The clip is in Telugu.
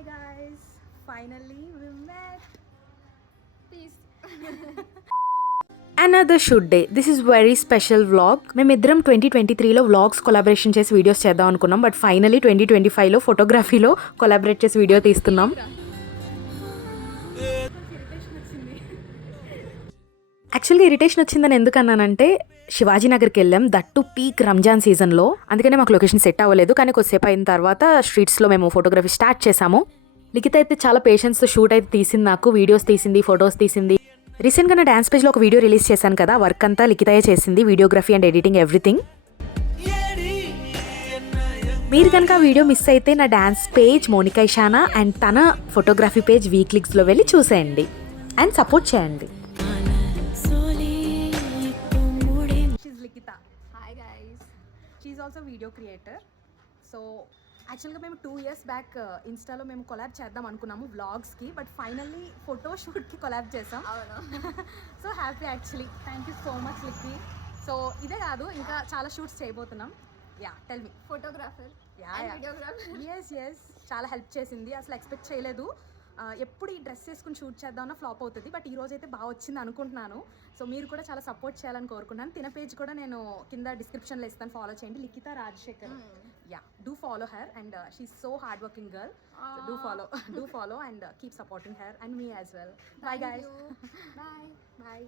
Hi guys, finally we met. Peace. Another shoot day. This is very special vlog. మేమిద్దరం 2023లో వ్లాగ్స్ కొలాబరేషన్ చేసి వీడియోస్ చేద్దాం అనుకున్నాం. బట్ ఫైనలీ 2025లో ఫోటోగ్రఫీలో కొలాబరేట్ చేసి వీడియో తీస్తున్నాం. యాక్చువల్గా ఇరిటేషన్ వచ్చిందని ఎందుకన్నానంటే శివాజీనగర్కి వెళ్ళాం, దట్టు పీక్ రంజాన్ సీజన్లో. అందుకనే మాకు లొకేషన్ సెట్ అవ్వలేదు. కానీ కొద్దిసేపు అయిన తర్వాత స్ట్రీట్స్లో మేము ఫోటోగ్రఫీ స్టార్ట్ చేసాము. లిఖిత అయితే చాలా పేషెన్స్తో షూట్ అయితే తీసింది, నాకు వీడియోస్ తీసింది, ఫొటోస్ తీసింది. రీసెంట్గా నా డ్యాన్స్ పేజ్లో ఒక వీడియో రిలీజ్ చేశాను కదా, వర్క్ అంతా లిఖితయే చేసింది, వీడియోగ్రఫీ అండ్ ఎడిటింగ్ ఎవ్రీథింగ్. మీరు కనుక ఆ వీడియో మిస్ అయితే నా dance page Monica Ishana and తన ఫోటోగ్రఫీ పేజ్ వీక్లిక్స్లో వెళ్ళి చూసేయండి అండ్ సపోర్ట్ చేయండి. She's Likita. Hi guys. She's also video creator. So యాక్చువల్గా మేము 2 years బ్యాక్ ఇన్స్టాలో మేము కొలాబ్ చేద్దాం అనుకున్నాము వ్లాగ్స్కి, బట్ ఫైనల్లీ ఫోటో షూట్కి కొలాబ్ చేసాం. So happy actually. Thank you so much Likki. So ఇదే కాదు, ఇంకా చాలా షూట్స్ చేయబోతున్నాం. Yeah tell me. Photographer S చాలా హెల్ప్ చేసింది. అసలు ఎక్స్పెక్ట్ చేయలేదు. ఎప్పుడు ఈ డ్రెస్ వేసుకుని షూట్ చేద్దామన్నా ఫ్లాప్ అవుతుంది, బట్ ఈ రోజు అయితే బాగా వచ్చింది అనుకుంటున్నాను. సో మీరు కూడా చాలా సపోర్ట్ చేయాలని కోరుకుంటున్నాను. తిన పేజ్ కూడా నేను కింద డిస్క్రిప్షన్లో ఇస్తాను, ఫాలో చేయండి. Likhitha Rajasekhar. Yeah, do follow her and she so hard working girl. Do follow and keep supporting her and me as well. Bye guys. Bye. Bye.